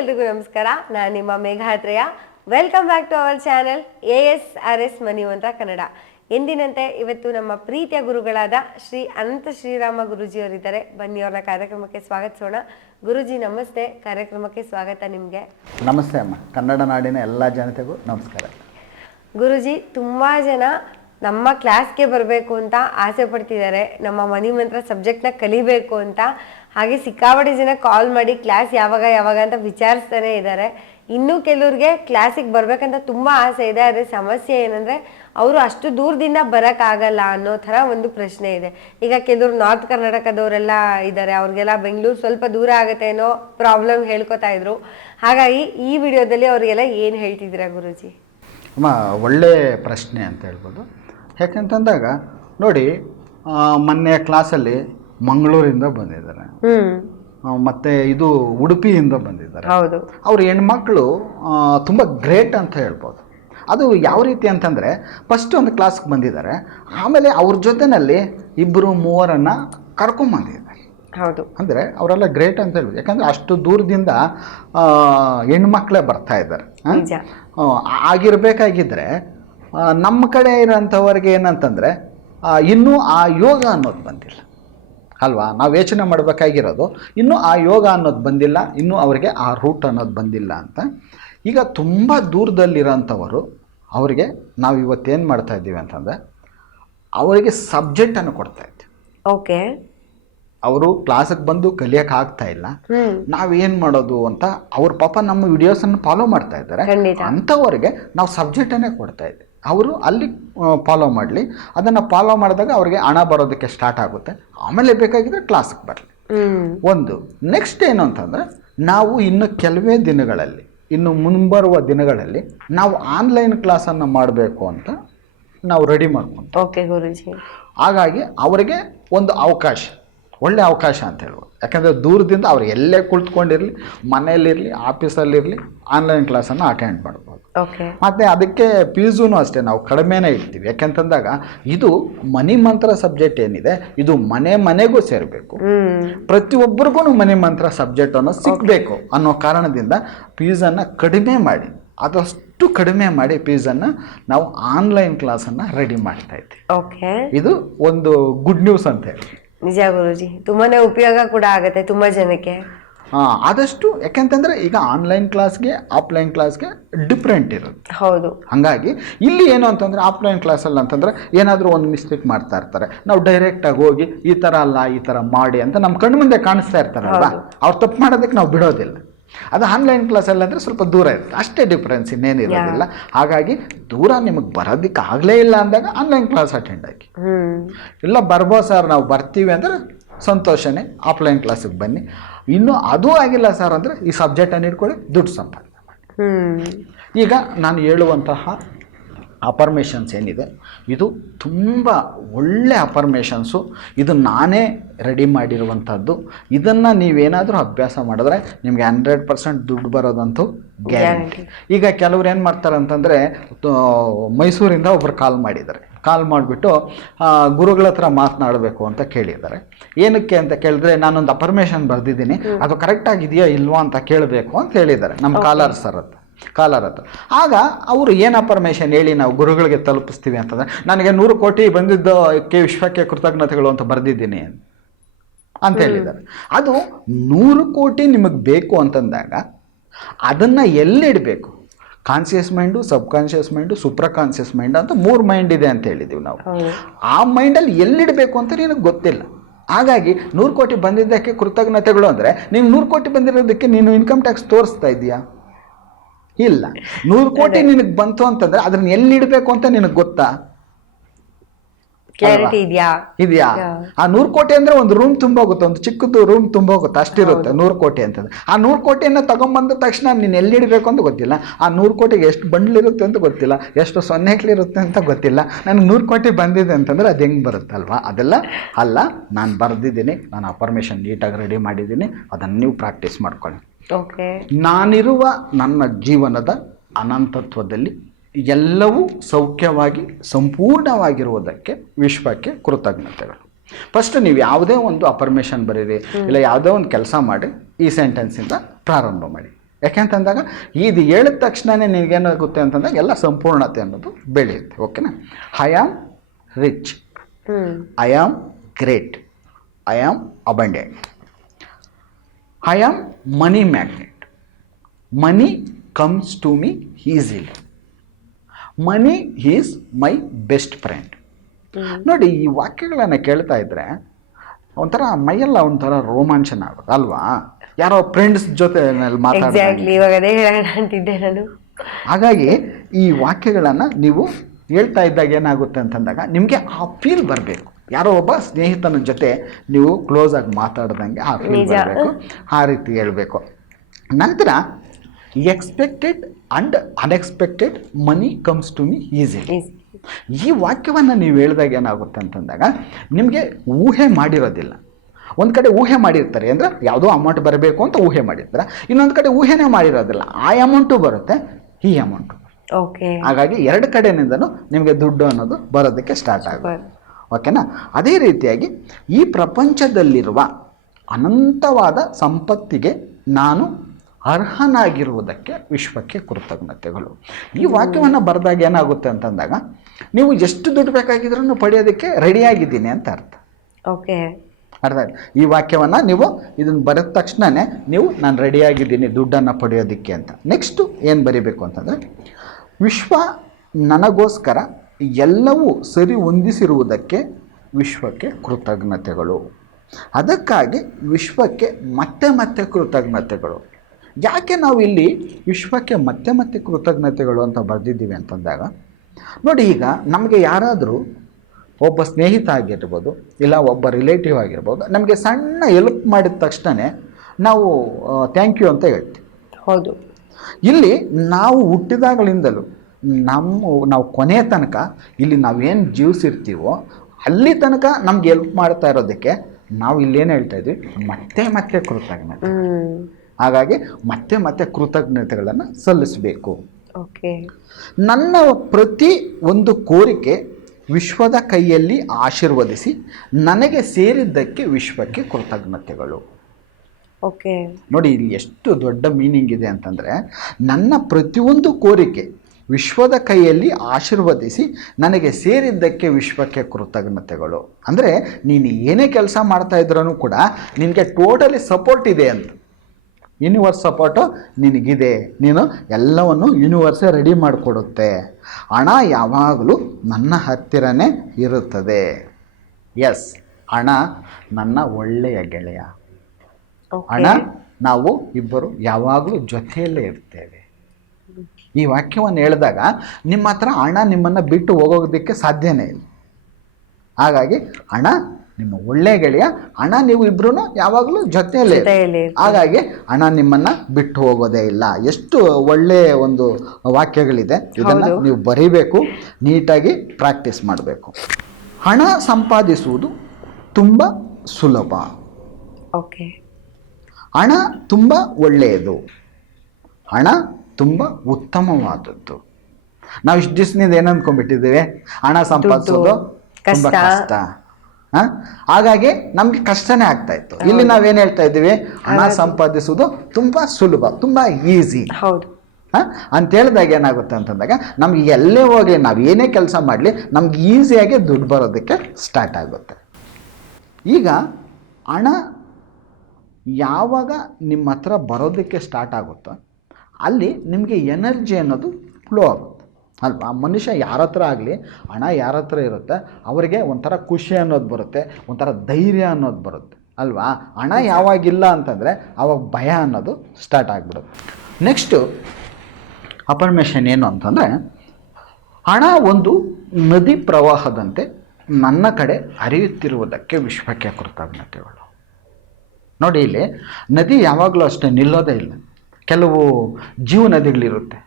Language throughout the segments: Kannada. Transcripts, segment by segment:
ಎಲ್ರಿಗೂ ನಮಸ್ಕಾರ. ನಾನು ನಿಮ್ಮ Meghatraya. Welcome back to our channel ASRS money Mantra Kannada. ಎಂದಿನಂತೆ ಇವತ್ತು ನಮ್ಮ ಪ್ರೀತಿಯ ಗುರುಗಳಾದ ಶ್ರೀ ಅನಂತ ಶ್ರೀರಾಮ ಗುರುಜಿಯವರಿದ್ದಾರೆ. ಬನ್ನಿ ಅವರ ಕಾರ್ಯಕ್ರಮಕ್ಕೆ ಸ್ವಾಗತಿಸೋಣ. ಗುರುಜಿ ನಮಸ್ತೆ, ಕಾರ್ಯಕ್ರಮಕ್ಕೆ ಸ್ವಾಗತ ನಿಮಗೆ. ನಮಸ್ತೆ ಅಮ್ಮ. ಕನ್ನಡ ನಾಡಿನ ಎಲ್ಲ ಜನತೆಗೂ ನಮಸ್ಕಾರ. ಗುರುಜಿ, ತುಂಬ ಜನ ನಮ್ಮ ಕ್ಲಾಸ್ಗೆ ಬರಬೇಕು ಅಂತ ಆಸೆ ಪಡ್ತಿದ್ದಾರೆ, ನಮ್ಮ ಮನಿ ಮಂತ್ರ ಸಬ್ಜೆಕ್ಟ್ನ ಕಲಿಬೇಕು ಅಂತ. ಹಾಗೆ ಸಿಕ್ಕಾಪಟ್ಟೆ ಜನ ಕಾಲ್ ಮಾಡಿ ಕ್ಲಾಸ್ ಯಾವಾಗ ಅಂತ ವಿಚಾರಿಸ್ತಾನೆ ಇದ್ದಾರೆ. ಇನ್ನೂ ಕೆಲವ್ರಿಗೆ ಕ್ಲಾಸಿಗೆ ಬರಬೇಕಂತ ತುಂಬ ಆಸೆ ಇದೆ. ಆದರೆ ಸಮಸ್ಯೆ ಏನಂದರೆ ಅವರು ಅಷ್ಟು ದೂರದಿಂದ ಬರೋಕ್ಕಾಗಲ್ಲ ಅನ್ನೋ ಥರ ಒಂದು ಪ್ರಶ್ನೆ ಇದೆ. ಈಗ ಕೆಲವರು ನಾರ್ತ್ ಕರ್ನಾಟಕದವರೆಲ್ಲ ಇದ್ದಾರೆ, ಅವ್ರಿಗೆಲ್ಲ ಬೆಂಗಳೂರು ಸ್ವಲ್ಪ ದೂರ ಆಗುತ್ತೆ ಅನ್ನೋ ಪ್ರಾಬ್ಲಮ್ ಹೇಳ್ಕೊತಾ ಇದ್ರು. ಹಾಗಾಗಿ ಈ ವಿಡಿಯೋದಲ್ಲಿ ಅವ್ರಿಗೆಲ್ಲ ಏನು ಹೇಳ್ತಿದ್ದೀರಾ ಗುರುಜಿ? ಅಮ್ಮ, ಒಳ್ಳೆ ಪ್ರಶ್ನೆ ಅಂತ ಹೇಳ್ಬೋದು. ಯಾಕಂತಂದಾಗ ನೋಡಿ, ಮೊನ್ನೆ ಕ್ಲಾಸಲ್ಲಿ ಮಂಗಳೂರಿಂದ ಬಂದಿದ್ದಾರೆ, ಮತ್ತು ಇದು ಉಡುಪಿಯಿಂದ ಬಂದಿದ್ದಾರೆ. ಹೌದು, ಅವ್ರ ಹೆಣ್ಮಕ್ಳು ತುಂಬ ಗ್ರೇಟ್ ಅಂತ ಹೇಳ್ಬೋದು. ಅದು ಯಾವ ರೀತಿ ಅಂತಂದರೆ, ಫಸ್ಟ್ ಒಂದು ಕ್ಲಾಸ್ಗೆ ಬಂದಿದ್ದಾರೆ, ಆಮೇಲೆ ಅವ್ರ ಜೊತೆಯಲ್ಲಿ 2-3 ಕರ್ಕೊಂಬಂದಿದ್ದಾರೆ. ಹೌದು, ಅಂದರೆ ಅವರೆಲ್ಲ ಗ್ರೇಟ್ ಅಂತ ಹೇಳ್ಬೋದು. ಯಾಕಂದರೆ ಅಷ್ಟು ದೂರದಿಂದ ಹೆಣ್ಮಕ್ಳೇ ಬರ್ತಾ ಇದ್ದಾರೆ. ಆಗಿರಬೇಕಾಗಿದ್ದರೆ ನಮ್ಮ ಕಡೆ ಇರೋಂಥವ್ರಿಗೆ ಏನಂತಂದರೆ ಇನ್ನೂ ಆ ಯೋಗ ಅನ್ನೋದು ಬಂದಿಲ್ಲ ಅಲ್ವಾ. ನಾವು ಯೋಚನೆ ಮಾಡಬೇಕಾಗಿರೋದು ಇನ್ನೂ ಆ ಯೋಗ ಅನ್ನೋದು ಬಂದಿಲ್ಲ, ಇನ್ನೂ ಅವರಿಗೆ ಆ ರೂಟ್ ಅನ್ನೋದು ಬಂದಿಲ್ಲ ಅಂತ. ಈಗ ತುಂಬ ದೂರದಲ್ಲಿರೋಂಥವರು ಅವರಿಗೆ ನಾವು ಇವತ್ತೇನು ಮಾಡ್ತಾ ಇದ್ದೀವಿ ಅಂತಂದರೆ, ಅವರಿಗೆ ಸಬ್ಜೆಕ್ಟನ್ನು ಕೊಡ್ತಾ ಇದ್ದೀವಿ. ಓಕೆ, ಅವರು ಕ್ಲಾಸಿಗೆ ಬಂದು ಕಲಿಯೋಕೆ ಆಗ್ತಾ ಇಲ್ಲ, ನಾವೇನು ಮಾಡೋದು ಅಂತ ಅವ್ರ ಪಾಪ ನಮ್ಮ ವಿಡಿಯೋಸನ್ನು ಫಾಲೋ ಮಾಡ್ತಾ ಇದ್ದಾರೆ. ಅಂಥವ್ರಿಗೆ ನಾವು ಸಬ್ಜೆಕ್ಟನ್ನೇ ಕೊಡ್ತಾ ಇದ್ದೀವಿ. ಅವರು ಅಲ್ಲಿ ಫಾಲೋ ಮಾಡಲಿ, ಅದನ್ನು ಫಾಲೋ ಮಾಡಿದಾಗ ಅವ್ರಿಗೆ ಹಣ ಬರೋದಕ್ಕೆ ಸ್ಟಾರ್ಟ್ ಆಗುತ್ತೆ. ಆಮೇಲೆ ಬೇಕಾಗಿದ್ರೆ ಕ್ಲಾಸಿಗೆ ಬರಲಿ. ಒಂದು ನೆಕ್ಸ್ಟ್ ಏನು ಅಂತಂದರೆ, ನಾವು ಇನ್ನು ಕೆಲವೇ ದಿನಗಳಲ್ಲಿ, ಇನ್ನು ಮುಂಬರುವ ದಿನಗಳಲ್ಲಿ ನಾವು ಆನ್ಲೈನ್ ಕ್ಲಾಸನ್ನು ಮಾಡಬೇಕು ಅಂತ ನಾವು ರೆಡಿ ಮಾಡ್ಕೊಂತ. ಓಕೆ ಗುರುಜಿ. ಹಾಗಾಗಿ ಅವರಿಗೆ ಒಂದು ಅವಕಾಶ, ಒಳ್ಳೆ ಅವಕಾಶ ಅಂತ ಹೇಳ್ಬೋದು. ಯಾಕಂದರೆ ದೂರದಿಂದ ಅವ್ರು ಎಲ್ಲೇ ಕುಳಿತುಕೊಂಡಿರಲಿ, ಮನೆಯಲ್ಲಿರಲಿ, ಆಫೀಸಲ್ಲಿರಲಿ, ಆನ್ಲೈನ್ ಕ್ಲಾಸನ್ನು ಅಟೆಂಡ್ ಮಾಡ್ಬೋದು. ಓಕೆ, ಮತ್ತು ಅದಕ್ಕೆ ಫೀಸೂ ಅಷ್ಟೇ ನಾವು ಕಡಿಮೆನೇ ಇಡ್ತೀವಿ. ಯಾಕೆಂತಂದಾಗ ಇದು ಮನಿ ಮಂತ್ರ ಸಬ್ಜೆಕ್ಟ್ ಏನಿದೆ, ಇದು ಮನೆಗೂ ಸೇರಬೇಕು, ಪ್ರತಿಯೊಬ್ಬರಿಗೂ ಮನಿ ಮಂತ್ರ ಸಬ್ಜೆಕ್ಟ್ ಅನ್ನೋ ಸಿಗಬೇಕು ಅನ್ನೋ ಕಾರಣದಿಂದ ಫೀಸನ್ನು ಕಡಿಮೆ ಮಾಡಿ, ಆದಷ್ಟು ಕಡಿಮೆ ಮಾಡಿ ಫೀಸನ್ನು ನಾವು ಆನ್ಲೈನ್ ಕ್ಲಾಸನ್ನು ರೆಡಿ ಮಾಡ್ತಾ ಇದ್ದೀವಿ. ಓಕೆ, ಇದು ಒಂದು ಗುಡ್ ನ್ಯೂಸ್ ಅಂತ ಹೇಳಿ. ನಿಜ ಗುರುಜಿ, ತುಂಬಾನೇ ಉಪಯೋಗ ಕೂಡ ಆಗುತ್ತೆ ತುಂಬ ಜನಕ್ಕೆ. ಆದಷ್ಟು, ಯಾಕೆಂತಂದರೆ ಈಗ ಆನ್ಲೈನ್ ಕ್ಲಾಸ್ಗೆ ಆಫ್ಲೈನ್ ಕ್ಲಾಸ್ಗೆ ಡಿಫ್ರೆಂಟ್ ಇರುತ್ತೆ. ಹೌದು, ಹಾಗಾಗಿ ಇಲ್ಲಿ ಏನು ಅಂತಂದರೆ ಆಫ್ಲೈನ್ ಕ್ಲಾಸಲ್ಲಿ ಅಂತಂದರೆ ಏನಾದರೂ ಒಂದು ಮಿಸ್ಟೇಕ್ ಮಾಡ್ತಾ ಇರ್ತಾರೆ, ನಾವು ಡೈರೆಕ್ಟಾಗಿ ಹೋಗಿ ಈ ಥರ ಅಲ್ಲ ಈ ಥರ ಮಾಡಿ ಅಂತ ನಮ್ಮ ಕಣ್ಣು ಮುಂದೆ ಕಾಣಿಸ್ತಾ ಇರ್ತಾರಲ್ವ, ಅವ್ರು ತಪ್ಪು ಮಾಡೋದಕ್ಕೆ ನಾವು ಬಿಡೋದಿಲ್ಲ. ಅದು ಆನ್ಲೈನ್ ಕ್ಲಾಸಲ್ಲಿ ಅಂದರೆ ಸ್ವಲ್ಪ ದೂರ ಇರುತ್ತೆ, ಅಷ್ಟೇ ಡಿಫ್ರೆನ್ಸ್, ಇನ್ನೇನು ಇರೋದಿಲ್ಲ. ಹಾಗಾಗಿ ದೂರ ನಿಮಗೆ ಬರೋದಕ್ಕೆ ಆಗಲೇ ಇಲ್ಲ ಅಂದಾಗ ಆನ್ಲೈನ್ ಕ್ಲಾಸ್ ಅಟೆಂಡ್ ಆಗಿ. ಇಲ್ಲ ಬರ್ಬೋದು ಸರ್, ನಾವು ಬರ್ತೀವಿ ಅಂದರೆ ಸಂತೋಷನೇ, ಆಫ್ಲೈನ್ ಕ್ಲಾಸಿಗೆ ಬನ್ನಿ. ಇನ್ನೂ ಅದೂ ಆಗಿಲ್ಲ ಸರ್ ಅಂದರೆ ಈ ಸಬ್ಜೆಕ್ಟನ್ನು ಇಟ್ಕೊಳ್ಳಿ, ದುಡ್ಡು ಸಂಪಾದನೆ ಮಾಡಿ. ಈಗ ನಾನು ಹೇಳುವಂತಹ ಅಫರ್ಮೇಷನ್ಸ್ ಏನಿದೆ, ಇದು ತುಂಬ ಒಳ್ಳೆ ಅಫರ್ಮೇಷನ್ಸು. ಇದು ನಾನೇ ರೆಡಿ ಮಾಡಿರುವಂಥದ್ದು. ಇದನ್ನು ನೀವೇನಾದರೂ ಅಭ್ಯಾಸ ಮಾಡಿದ್ರೆ ನಿಮಗೆ 100% ದುಡ್ಡು ಬರೋದಂತೂ ಗ್ಯಾರಂಟಿ. ಈಗ ಕೆಲವ್ರು ಏನು ಮಾಡ್ತಾರೆ ಅಂತಂದರೆ, ಮೈಸೂರಿಂದ ಒಬ್ಬರು ಕಾಲ್ ಮಾಡಿದ್ದಾರೆ. ಕಾಲ್ ಮಾಡಿಬಿಟ್ಟು ಗುರುಗಳ ಹತ್ರ ಮಾತನಾಡಬೇಕು ಅಂತ ಕೇಳಿದ್ದಾರೆ. ಏನಕ್ಕೆ ಅಂತ ಕೇಳಿದ್ರೆ, ನಾನೊಂದು ಅಫರ್ಮೇಷನ್ ಬರೆದಿದ್ದೀನಿ, ಅದು ಕರೆಕ್ಟಾಗಿದೆಯಾ ಇಲ್ವಾ ಅಂತ ಕೇಳಬೇಕು ಅಂತ ಹೇಳಿದ್ದಾರೆ ನಮ್ಮ ಕಾಲರ್ ಹತ್ರ. ಆಗ ಅವರು ಏನು ಅಫರ್ಮೇಷನ್ ಹೇಳಿ ನಾವು ಗುರುಗಳಿಗೆ ತಲುಪಿಸ್ತೀವಿ ಅಂತಂದರೆ, ನನಗೆ 100 ಕೋಟಿ ಬಂದಿದ್ದಕ್ಕೆ ವಿಶ್ವಕ್ಕೆ ಕೃತಜ್ಞತೆಗಳು ಅಂತ ಬರೆದಿದ್ದೀನಿ ಅಂತ ಹೇಳಿದ್ದಾರೆ. ಅದು 100 ಕೋಟಿ ನಿಮಗೆ ಬೇಕು ಅಂತಂದಾಗ ಅದನ್ನು ಎಲ್ಲಿಡಬೇಕು? ಕಾನ್ಷಿಯಸ್ ಮೈಂಡು, ಸಬ್ ಕಾನ್ಷಿಯಸ್ ಮೈಂಡು, ಸೂಪ್ರಾ ಕಾನ್ಷಿಯಸ್ ಮೈಂಡ್ ಅಂತ 3 ಮೈಂಡ್ ಇದೆ ಅಂತ ಹೇಳಿದ್ದೀವಿ ನಾವು. ಆ ಮೈಂಡಲ್ಲಿ ಎಲ್ಲಿಡಬೇಕು ಅಂತ ನಿನಗೆ ಗೊತ್ತಿಲ್ಲ. ಹಾಗಾಗಿ 100 ಕೋಟಿ ಬಂದಿದ್ದಕ್ಕೆ ಕೃತಜ್ಞತೆಗಳು ಅಂದರೆ, ನೀವು 100 ಕೋಟಿ ಬಂದಿರೋದಕ್ಕೆ ನೀನು ಇನ್ಕಮ್ ಟ್ಯಾಕ್ಸ್ ತೋರಿಸ್ತಾ ಇದೆಯಾ? ಇಲ್ಲ. 100 ಕೋಟಿ ನಿನಗೆ ಬಂತು ಅಂತಂದರೆ ಅದನ್ನ ಎಲ್ಲಿಡಬೇಕು ಅಂತ ನಿನಗೆ ಗೊತ್ತಾ? ಇದೆಯಾ? ಆ 100 ಕೋಟಿ ಅಂದರೆ ಒಂದು ರೂಮ್ ತುಂಬೋಗುತ್ತೆ, ಒಂದು ಚಿಕ್ಕದು ರೂಮ್ ತುಂಬೋಗುತ್ತೆ, ಅಷ್ಟಿರುತ್ತೆ 100 ಕೋಟಿ ಅಂತಂದ್ರೆ. ಆ 100 ಕೋಟಿಯನ್ನು ತಗೊಂಬಂದ ತಕ್ಷಣ ನೀನು ಎಲ್ಲಿಡಬೇಕು ಅಂತ ಗೊತ್ತಿಲ್ಲ. ಆ 100 ಕೋಟಿಗೆ ಎಷ್ಟು ಬಂಡ್ಲಿರುತ್ತೆ ಅಂತ ಗೊತ್ತಿಲ್ಲ, ಎಷ್ಟು ಸೊನ್ನೆಕ್ಲಿರುತ್ತೆ ಅಂತ ಗೊತ್ತಿಲ್ಲ. ನನಗೆ 100 ಕೋಟಿ ಬಂದಿದೆ ಅಂತಂದರೆ ಅದು ಹೆಂಗೆ ಬರುತ್ತಲ್ವ? ಅದೆಲ್ಲ ಅಲ್ಲ, ನಾನು ಬರೆದಿದ್ದೀನಿ, ನಾನು ಅಫರ್ಮೇಷನ್ ನೀಟಾಗಿ ರೆಡಿ ಮಾಡಿದ್ದೀನಿ, ಅದನ್ನು ನೀವು ಪ್ರಾಕ್ಟೀಸ್ ಮಾಡ್ಕೊಳ್ಳಿ. ನಾನಿರುವ ನನ್ನ ಜೀವನದ ಅನಂತತ್ವದಲ್ಲಿ ಎಲ್ಲವೂ ಸೌಖ್ಯವಾಗಿ ಸಂಪೂರ್ಣವಾಗಿರುವುದಕ್ಕೆ ವಿಶ್ವಕ್ಕೆ ಕೃತಜ್ಞತೆಗಳು. ಫಸ್ಟ್ ನೀವು ಯಾವುದೇ ಒಂದು ಅಫರ್ಮೇಷನ್ ಬರೀರಿ, ಇಲ್ಲ ಯಾವುದೇ ಒಂದು ಕೆಲಸ ಮಾಡಿ, ಈ ಸೆಂಟೆನ್ಸಿಂದ ಪ್ರಾರಂಭ ಮಾಡಿ. ಯಾಕೆಂತಂದಾಗ ಇದು ಹೇಳಿದ ತಕ್ಷಣವೇ ನಿನಗೇನಾಗುತ್ತೆ ಅಂತಂದಾಗ ಎಲ್ಲ ಸಂಪೂರ್ಣತೆ ಅನ್ನೋದು ಬೆಳೆಯುತ್ತೆ. ಓಕೆನಾ? I am rich, I am great, I am abundant, I am money magnet, money comes to me easily, money is my best friend. ನೋಡಿ, ಈ ವಾಕ್ಯಗಳನ್ನು ಕೇಳ್ತಾ ಇದ್ರೆ ಒಂಥರ ಮೈಯೆಲ್ಲ ಒಂಥರ ರೋಮಾಂಚನ ಆಗೋದು ಅಲ್ವಾ? ಯಾರೋ ಫ್ರೆಂಡ್ಸ್ ಜೊತೆ ಎಕ್ಸಾಕ್ಟ್ಲಿ ಇವಾಗ ಅದೇ ಹೇಳೋಣ ಅಂತಿದ್ದೆ ನಾನು. ಹಾಗಾಗಿ ಈ ವಾಕ್ಯಗಳನ್ನು ನೀವು ಹೇಳ್ತಾ ಇದ್ದಾಗ ಏನಾಗುತ್ತೆ ಅಂತಂದಾಗ ನಿಮಗೆ ಆ ಫೀಲ್ ಬರಬೇಕು. ಯಾರೋ ಒಬ್ಬ ಸ್ನೇಹಿತನ ಜೊತೆ ನೀವು ಕ್ಲೋಸ್ ಆಗಿ ಮಾತಾಡ್ದಂಗೆ ಆ ಫೀಲ್ ಬರಬೇಕು, ಆ ರೀತಿ ಹೇಳಬೇಕು. ನಂತರ expected and unexpected money comes to me easily. ಈ ವಾಕ್ಯವನ್ನು ನೀವು ಹೇಳಿದಾಗ ಏನಾಗುತ್ತೆ ಅಂತಂದಾಗ ನಿಮಗೆ ಊಹೆ ಮಾಡಿರೋದಿಲ್ಲ. ಒಂದು ಕಡೆ ಊಹೆ ಮಾಡಿರ್ತಾರೆ ಅಂದರೆ ಯಾವುದೋ ಅಮೌಂಟ್ ಬರಬೇಕು ಅಂತ ಊಹೆ ಮಾಡಿರ್ತಾರೆ, ಇನ್ನೊಂದು ಕಡೆ ಊಹೆನೇ ಮಾಡಿರೋದಿಲ್ಲ, ಆ ಅಮೌಂಟು ಬರುತ್ತೆ, ಈ ಅಮೌಂಟು. ಓಕೆ, ಹಾಗಾಗಿ ಎರಡು ಕಡೆಯಿಂದನೂ ನಿಮಗೆ ದುಡ್ಡು ಅನ್ನೋದು ಬರೋದಕ್ಕೆ ಸ್ಟಾರ್ಟ್ ಆಗುತ್ತೆ. ಓಕೆನಾ? ಅದೇ ರೀತಿಯಾಗಿ ಈ ಪ್ರಪಂಚದಲ್ಲಿರುವ ಅನಂತವಾದ ಸಂಪತ್ತಿಗೆ ನಾನು ಅರ್ಹನಾಗಿರುವುದಕ್ಕೆ ವಿಶ್ವಕ್ಕೆ ಕೃತಜ್ಞತೆಗಳು. ಈ ವಾಕ್ಯವನ್ನು ಬರೆದಾಗ ಏನಾಗುತ್ತೆ ಅಂತಂದಾಗ ನೀವು ಎಷ್ಟು ದುಡ್ಡು ಬೇಕಾಗಿದ್ರೂ ಪಡೆಯೋದಕ್ಕೆ ರೆಡಿಯಾಗಿದ್ದೀನಿ ಅಂತ ಅರ್ಥ. ಓಕೆ, ಅರ್ಥ ಆಯ್ತು? ಈ ವಾಕ್ಯವನ್ನು ನೀವು ಇದನ್ನು ಬರೆದ ತಕ್ಷಣವೇ ನೀವು ನಾನು ರೆಡಿಯಾಗಿದ್ದೀನಿ ದುಡ್ಡನ್ನು ಪಡೆಯೋದಕ್ಕೆ ಅಂತ. ನೆಕ್ಸ್ಟು ಏನು ಬರೀಬೇಕು ಅಂತಂದರೆ, ವಿಶ್ವ ನನಗೋಸ್ಕರ ಎಲ್ಲವೂ ಸರಿ ಹೊಂದಿಸಿರುವುದಕ್ಕೆ ವಿಶ್ವಕ್ಕೆ ಕೃತಜ್ಞತೆಗಳು. ಅದಕ್ಕಾಗಿ ವಿಶ್ವಕ್ಕೆ ಮತ್ತೆ ಮತ್ತೆ ಕೃತಜ್ಞತೆಗಳು. ಯಾಕೆ ನಾವು ಇಲ್ಲಿ ವಿಶ್ವಕ್ಕೆ ಮತ್ತೆ ಮತ್ತೆ ಕೃತಜ್ಞತೆಗಳು ಅಂತ ಬರೆದಿದ್ದೀವಿ ಅಂತಂದಾಗ ನೋಡಿ, ಈಗ ನಮಗೆ ಯಾರಾದರೂ ಒಬ್ಬ ಸ್ನೇಹಿತ ಆಗಿರ್ಬೋದು, ಇಲ್ಲ ಒಬ್ಬ ರಿಲೇಟಿವ್ ಆಗಿರ್ಬೋದು, ನಮಗೆ ಸಣ್ಣ ಹೆಲ್ಪ್ ಮಾಡಿದ ತಕ್ಷಣ ನಾವು ಥ್ಯಾಂಕ್ ಯು ಅಂತ ಹೇಳ್ತೀವಿ. ಹೌದು. ಇಲ್ಲಿ ನಾವು ಹುಟ್ಟಿದಾಗಲಿಂದಲೂ ನಾವು ಕೊನೆಯ ತನಕ ಇಲ್ಲಿ ನಾವೇನು ಜೀವಿಸಿರ್ತೀವೋ ಅಲ್ಲಿ ತನಕ ನಮ್ಗೆ ಹೆಲ್ಪ್ ಮಾಡ್ತಾ ಇರೋದಕ್ಕೆ ನಾವು ಇಲ್ಲೇನು ಹೇಳ್ತಾ ಇದ್ವಿ, ಮತ್ತೆ ಮತ್ತೆ ಕೃತಜ್ಞತೆ. ಹಾಗಾಗಿ ಮತ್ತೆ ಮತ್ತೆ ಕೃತಜ್ಞತೆಗಳನ್ನು ಸಲ್ಲಿಸಬೇಕು. ಓಕೆ, ನನ್ನ ಪ್ರತಿ ಒಂದು ಕೋರಿಕೆ ವಿಶ್ವದ ಕೈಯಲ್ಲಿ ಆಶೀರ್ವದಿಸಿ ನನಗೆ ಸೇರಿದ್ದಕ್ಕೆ ವಿಶ್ವಕ್ಕೆ ಕೃತಜ್ಞತೆಗಳು. ಓಕೆ, ನೋಡಿ ಇಲ್ಲಿ ಎಷ್ಟು ದೊಡ್ಡ ಮೀನಿಂಗ್ ಇದೆ ಅಂತಂದರೆ, ನನ್ನ ಪ್ರತಿಯೊಂದು ಕೋರಿಕೆ ವಿಶ್ವದ ಕೈಯಲ್ಲಿ ಆಶೀರ್ವದಿಸಿ ನನಗೆ ಸೇರಿದ್ದಕ್ಕೆ ವಿಶ್ವಕ್ಕೆ ಕೃತಜ್ಞತೆಗಳು. ಅಂದರೆ ನೀನು ಏನೇ ಕೆಲಸ ಮಾಡ್ತಾ ಇದ್ರೂ ಕೂಡ ನಿನಗೆ ಟೋಟಲಿ ಸಪೋರ್ಟ್ ಇದೆ ಅಂತ. ಯೂನಿವರ್ಸ್ ಸಪೋರ್ಟು ನಿನಗಿದೆ, ನೀನು ಎಲ್ಲವನ್ನು ಯೂನಿವರ್ಸೇ ರೆಡಿ ಮಾಡಿಕೊಡುತ್ತೆ. ಹಣ ಯಾವಾಗಲೂ ನನ್ನ ಹತ್ತಿರನೇ ಇರುತ್ತದೆ. ಎಸ್, ಹಣ ನನ್ನ ಒಳ್ಳೆಯ ಗೆಳೆಯ. ಹಣ, ನಾವು ಇಬ್ಬರು ಯಾವಾಗಲೂ ಜೊತೆಯಲ್ಲೇ ಇರ್ತೇವೆ. ಈ ವಾಕ್ಯವನ್ನು ಹೇಳಿದಾಗ ನಿಮ್ಮ ಹತ್ರ ಹಣ ನಿಮ್ಮನ್ನು ಬಿಟ್ಟು ಹೋಗೋದಕ್ಕೆ ಸಾಧ್ಯನೇ ಇಲ್ಲ. ಹಾಗಾಗಿ ಹಣ ನಿಮ್ಮ ಒಳ್ಳೆಯ ಗೆಳೆಯ, ಹಣ ನೀವು ಇಬ್ರು ಯಾವಾಗಲೂ ಜೊತೆಯಲ್ಲೇ. ಹಾಗಾಗಿ ಹಣ ನಿಮ್ಮನ್ನು ಬಿಟ್ಟು ಹೋಗೋದೇ ಇಲ್ಲ. ಎಷ್ಟು ಒಳ್ಳೆಯ ಒಂದು ವಾಕ್ಯಗಳಿದೆ, ಇದನ್ನು ನೀವು ಬರೀಬೇಕು, ನೀಟಾಗಿ ಪ್ರಾಕ್ಟೀಸ್ ಮಾಡಬೇಕು. ಹಣ ಸಂಪಾದಿಸುವುದು ತುಂಬ ಸುಲಭ. ಓಕೆ, ಹಣ ತುಂಬ ಒಳ್ಳೆಯದು, ಹಣ ತುಂಬ ಉತ್ತಮವಾದದ್ದು. ನಾವು ಇಷ್ಟು ದಿವಸದಿಂದ ಏನು ಅಂದ್ಕೊಂಡ್ಬಿಟ್ಟಿದ್ದೀವಿ, ಹಣ ಸಂಪಾದಿಸೋದು ತುಂಬ ಕಷ್ಟ. ಹಾಗಾಗಿ ನಮಗೆ ಕಷ್ಟನೇ ಆಗ್ತಾ ಇತ್ತು. ಇಲ್ಲಿ ನಾವೇನು ಹೇಳ್ತಾ ಇದ್ದೀವಿ, ಹಣ ಸಂಪಾದಿಸುವುದು ತುಂಬ ಸುಲಭ, ತುಂಬ ಈಸಿ. ಹೌದು. ಅಂತ ಹೇಳಿದಾಗ ಏನಾಗುತ್ತೆ ಅಂತಂದಾಗ ನಮ್ಗೆ ಎಲ್ಲೇ ಹೋಗಲಿ, ನಾವು ಏನೇ ಕೆಲಸ ಮಾಡಲಿ, ನಮ್ಗೆ ಈಸಿಯಾಗಿ ದುಡ್ಡು ಬರೋದಕ್ಕೆ ಸ್ಟಾರ್ಟ್ ಆಗುತ್ತೆ. ಈಗ ಹಣ ಯಾವಾಗ ನಿಮ್ಮ ಹತ್ರ ಬರೋದಕ್ಕೆ ಸ್ಟಾರ್ಟ್ ಆಗುತ್ತೋ ಅಲ್ಲಿ ನಿಮಗೆ ಎನರ್ಜಿ ಅನ್ನೋದು ಫ್ಲೋ ಆಗುತ್ತೆ ಅಲ್ವಾ? ಮನುಷ್ಯ ಯಾರ ಹತ್ರ ಆಗಲಿ, ಹಣ ಯಾರ ಹತ್ರ ಇರುತ್ತೆ ಅವರಿಗೆ ಒಂಥರ ಖುಷಿ ಅನ್ನೋದು ಬರುತ್ತೆ, ಒಂಥರ ಧೈರ್ಯ ಅನ್ನೋದು ಬರುತ್ತೆ ಅಲ್ವಾ? ಹಣ ಯಾವಾಗಿಲ್ಲ ಅಂತಂದರೆ ಆವಾಗ ಭಯ ಅನ್ನೋದು ಸ್ಟಾರ್ಟ್ ಆಗಿಬಿಡುತ್ತೆ. ನೆಕ್ಸ್ಟು ಅಫರ್ಮೇಷನ್ ಏನು ಅಂತಂದರೆ, ಹಣ ಒಂದು ನದಿ ಪ್ರವಾಹದಂತೆ ನನ್ನ ಕಡೆ ಹರಿಯುತ್ತಿರುವುದಕ್ಕೆ ವಿಶ್ವಕ್ಕೆ ಕೃತಜ್ಞತೆಗಳು. ನೋಡಿ, ಇಲ್ಲಿ ನದಿ ಯಾವಾಗಲೂ ಅಷ್ಟೇ ನಿಲ್ಲೋದೇ ಇಲ್ಲ. ಕೆಲವು ಜೀವ ನದಿಗಳಿರುತ್ತೆ.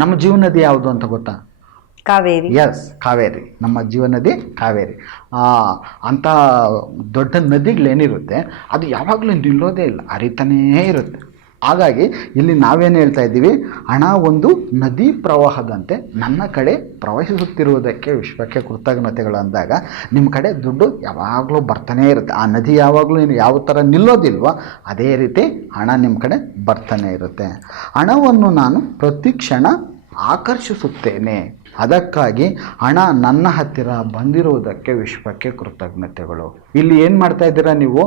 ನಮ್ಮ ಜೀವ ನದಿ ಯಾವುದು ಅಂತ ಗೊತ್ತಾ? ಕಾವೇರಿ. ಎಸ್, ಕಾವೇರಿ. ನಮ್ಮ ಜೀವ ನದಿ ಕಾವೇರಿ. ಅಂಥ ದೊಡ್ಡ ನದಿಗಳೇನಿರುತ್ತೆ ಅದು ಯಾವಾಗಲೂ ನಿಲ್ಲೋದೇ ಇಲ್ಲ, ಹರಿತಾನೇ ಇರುತ್ತೆ. ಹಾಗಾಗಿ ಇಲ್ಲಿ ನಾವೇನು ಹೇಳ್ತಾ ಇದ್ದೀವಿ, ಹಣ ಒಂದು ನದಿ ಪ್ರವಾಹದಂತೆ ನನ್ನ ಕಡೆ ಪ್ರವಹಿಸುತ್ತಿರುವುದಕ್ಕೆ ವಿಶ್ವಕ್ಕೆ ಕೃತಜ್ಞತೆಗಳು ಅಂದಾಗ ನಿಮ್ಮ ಕಡೆ ದುಡ್ಡು ಯಾವಾಗಲೂ ಬರ್ತಾನೇ ಇರುತ್ತೆ. ಆ ನದಿ ಯಾವಾಗಲೂ ಯಾವ ಥರ ನಿಲ್ಲೋದಿಲ್ವೋ ಅದೇ ರೀತಿ ಹಣ ನಿಮ್ಮ ಕಡೆ ಬರ್ತಾನೆ ಇರುತ್ತೆ. ಹಣವನ್ನು ನಾನು ಪ್ರತಿ ಕ್ಷಣ ಆಕರ್ಷಿಸುತ್ತೇನೆ, ಅದಕ್ಕಾಗಿ ಹಣ ನನ್ನ ಹತ್ತಿರ ಬಂದಿರುವುದಕ್ಕೆ ವಿಶ್ವಕ್ಕೆ ಕೃತಜ್ಞತೆಗಳು. ಇಲ್ಲಿ ಏನು ಮಾಡ್ತಾ ಇದ್ದೀರಾ ನೀವು,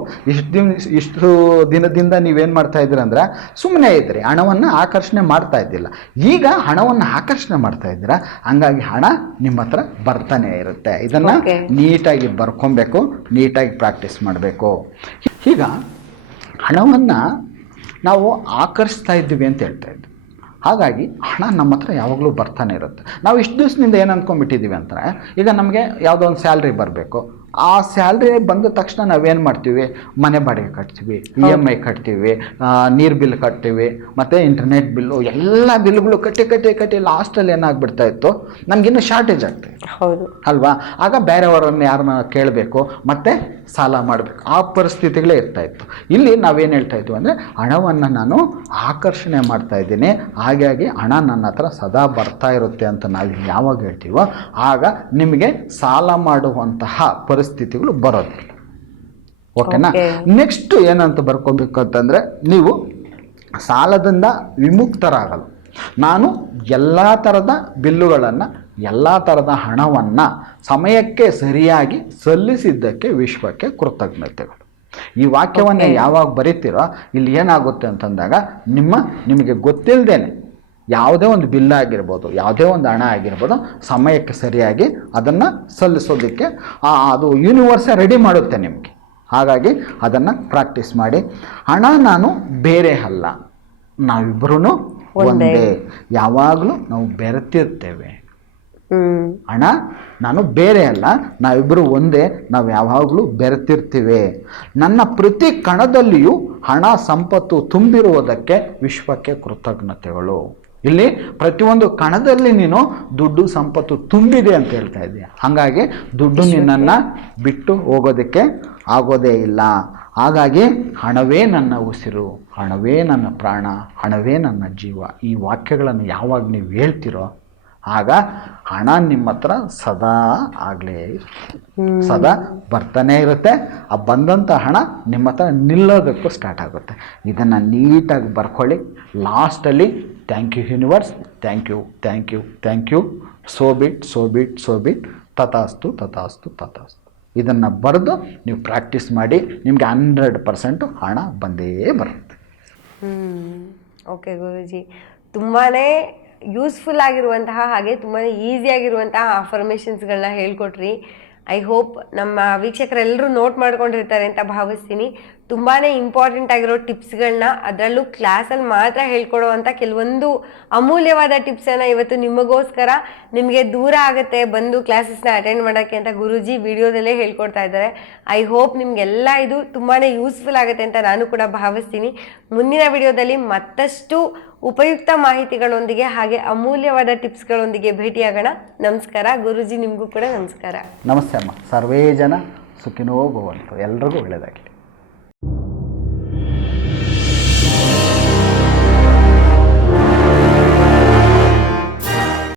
ಇಷ್ಟು ದಿನದಿಂದ ನೀವೇನು ಮಾಡ್ತಾ ಇದ್ದೀರ ಅಂದರೆ ಸುಮ್ಮನೆ ಇದ್ರಿ, ಹಣವನ್ನು ಆಕರ್ಷಣೆ ಮಾಡ್ತಾ ಇದ್ದಿಲ್ಲ. ಈಗ ಹಣವನ್ನು ಆಕರ್ಷಣೆ ಮಾಡ್ತಾ ಇದ್ದೀರಾ, ಹಂಗಾಗಿ ಹಣ ನಿಮ್ಮ ಹತ್ರ ಬರ್ತಾನೆ ಇರುತ್ತೆ. ಇದನ್ನು ನೀಟಾಗಿ ಬರ್ಕೊಬೇಕು, ನೀಟಾಗಿ ಪ್ರಾಕ್ಟೀಸ್ ಮಾಡಬೇಕು. ಈಗ ಹಣವನ್ನು ನಾವು ಆಕರ್ಷಿಸ್ತಾ ಇದ್ದೀವಿ ಅಂತ ಹೇಳ್ತಾ ಇದ್ವಿ. ಹಾಗಾಗಿ ಹಣ ನಮ್ಮ ಹತ್ರ ಯಾವಾಗಲೂ ಬರ್ತಾನೆ ಇರುತ್ತೆ. ನಾವು ಇಷ್ಟು ದಿವಸದಿಂದ ಏನು ಅಂದ್ಕೊಂಡ್ಬಿಟ್ಟಿದ್ದೀವಿ ಅಂದರೆ, ಈಗ ನಮಗೆ ಯಾವುದೋ ಒಂದು ಸ್ಯಾಲ್ರಿ ಬರಬೇಕು, ಆ ಸ್ಯಾಲ್ರಿ ಬಂದ ತಕ್ಷಣ ನಾವೇನು ಮಾಡ್ತೀವಿ, ಮನೆ ಬಾಡಿಗೆ ಕಟ್ತೀವಿ, EMI ಕಟ್ತೀವಿ, ನೀರು ಬಿಲ್ ಕಟ್ತೀವಿ, ಮತ್ತು ಇಂಟರ್ನೆಟ್ ಬಿಲ್ಲು, ಎಲ್ಲ ಬಿಲ್ಗಳು ಕಟ್ಟಿ ಲಾಸ್ಟಲ್ಲಿ ಏನಾಗ್ಬಿಡ್ತಾ ಇತ್ತು, ನಮಗಿನ್ನೂ ಶಾರ್ಟೇಜ್ ಆಗ್ತಾಯಿತ್ತು. ಹೌದು ಅಲ್ವಾ? ಆಗ ಬೇರೆಯವರನ್ನು ಯಾರನ್ನ ಕೇಳಬೇಕು, ಮತ್ತು ಸಾಲ ಮಾಡಬೇಕು, ಆ ಪರಿಸ್ಥಿತಿಗಳೇ ಇರ್ತಾಯಿತ್ತು. ಇಲ್ಲಿ ನಾವೇನು ಹೇಳ್ತಾ ಇದ್ವಿ ಅಂದರೆ, ಹಣವನ್ನು ನಾನು ಆಕರ್ಷಣೆ ಮಾಡ್ತಾ ಇದ್ದೀನಿ, ಹಾಗಾಗಿ ಹಣ ನನ್ನ ಹತ್ರ ಸದಾ ಬರ್ತಾ ಇರುತ್ತೆ ಅಂತ ನಾವು ಯಾವಾಗ ಹೇಳ್ತೀವೋ ಆಗ ನಿಮಗೆ ಸಾಲ ಮಾಡುವಂತಹ ಪರಿಸ್ಥಿತಿಗಳು ಬರೋದಿಲ್ಲ. ಓಕೆನಾ? ನೆಕ್ಸ್ಟ್ ಏನಂತ ಬರ್ಕೋಬೇಕು ಅಂತಂದರೆ, ನೀವು ಸಾಲದಿಂದ ವಿಮುಕ್ತರಾಗಲು ನಾನು ಎಲ್ಲ ಥರದ ಬಿಲ್ಲುಗಳನ್ನು, ಎಲ್ಲ ಥರದ ಹಣವನ್ನು ಸಮಯಕ್ಕೆ ಸರಿಯಾಗಿ ಸಲ್ಲಿಸಿದ್ದಕ್ಕೆ ವಿಶ್ವಕ್ಕೆ ಕೃತಜ್ಞತೆಗಳು. ಈ ವಾಕ್ಯವನ್ನು ಯಾವಾಗ ಬರೀತೀರೋ ಇಲ್ಲಿ ಏನಾಗುತ್ತೆ ಅಂತಂದಾಗ, ನಿಮಗೆ ಗೊತ್ತಿಲ್ಲದೇನೆ ಯಾವುದೇ ಒಂದು ಬಿಲ್ ಆಗಿರ್ಬೋದು, ಯಾವುದೇ ಒಂದು ಹಣ ಆಗಿರ್ಬೋದು, ಸಮಯಕ್ಕೆ ಸರಿಯಾಗಿ ಅದನ್ನು ಸಲ್ಲಿಸೋದಕ್ಕೆ ಅದು ಯೂನಿವರ್ಸೇ ರೆಡಿ ಮಾಡುತ್ತೆ ನಿಮಗೆ. ಹಾಗಾಗಿ ಅದನ್ನು ಪ್ರಾಕ್ಟೀಸ್ ಮಾಡಿ. ಹಣ ನಾನು ಬೇರೆ ಅಲ್ಲ, ನಾವಿಬ್ಬರೂ ಒಂದೇ, ಯಾವಾಗಲೂ ನಾವು ಬೆರೆತಿರ್ತೇವೆ. ಹಣ ನಾನು ಬೇರೆ ಅಲ್ಲ, ನಾವಿಬ್ಬರು ಒಂದೇ, ನಾವು ಯಾವಾಗಲೂ ಬೆರೆತಿರ್ತೀವಿ. ನನ್ನ ಪ್ರತಿ ಕಣದಲ್ಲಿಯೂ ಹಣ ಸಂಪತ್ತು ತುಂಬಿರುವುದಕ್ಕೆ ವಿಶ್ವಕ್ಕೆ ಕೃತಜ್ಞತೆಗಳು. ಇಲ್ಲಿ ಪ್ರತಿಯೊಂದು ಕಣದಲ್ಲಿ ನೀನು ದುಡ್ಡು ಸಂಪತ್ತು ತುಂಬಿದೆ ಅಂತ ಹೇಳ್ತಾ ಇದ್ದೀಯ. ಹಾಗಾಗಿ ದುಡ್ಡು ನಿನ್ನನ್ನು ಬಿಟ್ಟು ಹೋಗೋದಕ್ಕೆ ಆಗೋದೇ ಇಲ್ಲ. ಹಾಗಾಗಿ ಹಣವೇ ನನ್ನ ಉಸಿರು, ಹಣವೇ ನನ್ನ ಪ್ರಾಣ, ಹಣವೇ ನನ್ನ ಜೀವ. ಈ ವಾಕ್ಯಗಳನ್ನು ಯಾವಾಗ ನೀವು ಹೇಳ್ತಿರೋ ಆಗ ಹಣ ನಿಮ್ಮ ಹತ್ರ ಸದಾ ಆಗಲೇ ಇರುತ್ತೆ, ಸದಾ ಬರ್ತಾನೆ ಇರುತ್ತೆ. ಆ ಬಂದಂಥ ಹಣ ನಿಮ್ಮ ಹತ್ರ ನಿಲ್ಲೋದಕ್ಕೂ ಸ್ಟಾರ್ಟ್ ಆಗುತ್ತೆ. ಇದನ್ನು ನೀಟಾಗಿ ಬರ್ಕೊಳ್ಳಿ. ಲಾಸ್ಟಲ್ಲಿ thank you universe, thank you, thank you, thank you, so be it ತಥಾಸ್ತು ತಥಾಸ್ತು ತಥಾಸ್ತು. ಇದನ್ನು ಬರೆದು ನೀವು ಪ್ರಾಕ್ಟೀಸ್ ಮಾಡಿ, ನಿಮಗೆ 100% ಹಣ ಬಂದೇ ಬರುತ್ತೆ. ಓಕೆ ಗುರೂಜಿ, ತುಂಬಾ ಯೂಸ್ಫುಲ್ ಆಗಿರುವಂತಹ ಹಾಗೆ ತುಂಬಾ ಈಸಿಯಾಗಿರುವಂತಹ ಅಫರ್ಮೇಷನ್ಸ್ಗಳನ್ನ ಹೇಳ್ಕೊಟ್ರಿ. ಐ ಹೋಪ್ ನಮ್ಮ ವೀಕ್ಷಕರೆಲ್ಲರೂ ನೋಟ್ ಮಾಡ್ಕೊಂಡಿರ್ತಾರೆ ಅಂತ ಭಾವಿಸ್ತೀನಿ. ತುಂಬಾ ಇಂಪಾರ್ಟೆಂಟ್ ಆಗಿರೋ ಟಿಪ್ಸ್ಗಳನ್ನ, ಅದರಲ್ಲೂ ಕ್ಲಾಸಲ್ಲಿ ಮಾತ್ರ ಹೇಳ್ಕೊಡೋವಂಥ ಕೆಲವೊಂದು ಅಮೂಲ್ಯವಾದ ಟಿಪ್ಸನ್ನು ಇವತ್ತು ನಿಮಗೋಸ್ಕರ, ನಿಮಗೆ ದೂರ ಆಗುತ್ತೆ ಬಂದು ಕ್ಲಾಸಸ್ನ ಅಟೆಂಡ್ ಮಾಡೋಕ್ಕೆ ಅಂತ ಗುರೂಜಿ ವಿಡಿಯೋದಲ್ಲೇ ಹೇಳ್ಕೊಡ್ತಾ ಇದ್ದಾರೆ. ಐ ಹೋಪ್ ನಿಮಗೆಲ್ಲ ಇದು ತುಂಬಾ ಯೂಸ್ಫುಲ್ ಆಗುತ್ತೆ ಅಂತ ನಾನು ಕೂಡ ಭಾವಿಸ್ತೀನಿ. ಮುಂದಿನ ವಿಡಿಯೋದಲ್ಲಿ ಮತ್ತಷ್ಟು ಉಪಯುಕ್ತ ಮಾಹಿತಿಗಳೊಂದಿಗೆ ಹಾಗೆ ಅಮೂಲ್ಯವಾದ ಟಿಪ್ಸ್ಗಳೊಂದಿಗೆ ಭೇಟಿಯಾಗೋಣ. ನಮಸ್ಕಾರ ಗುರೂಜಿ, ನಿಮಗೂ ಕೂಡ ನಮಸ್ಕಾರ. ನಮಸ್ತೆ ಅಮ್ಮ. ಸರ್ವೇ ಜನ ಸುಖಿನೋ ಭವಂತು. ಎಲ್ರಿಗೂ ಒಳ್ಳೆಯದಾಗಲಿ.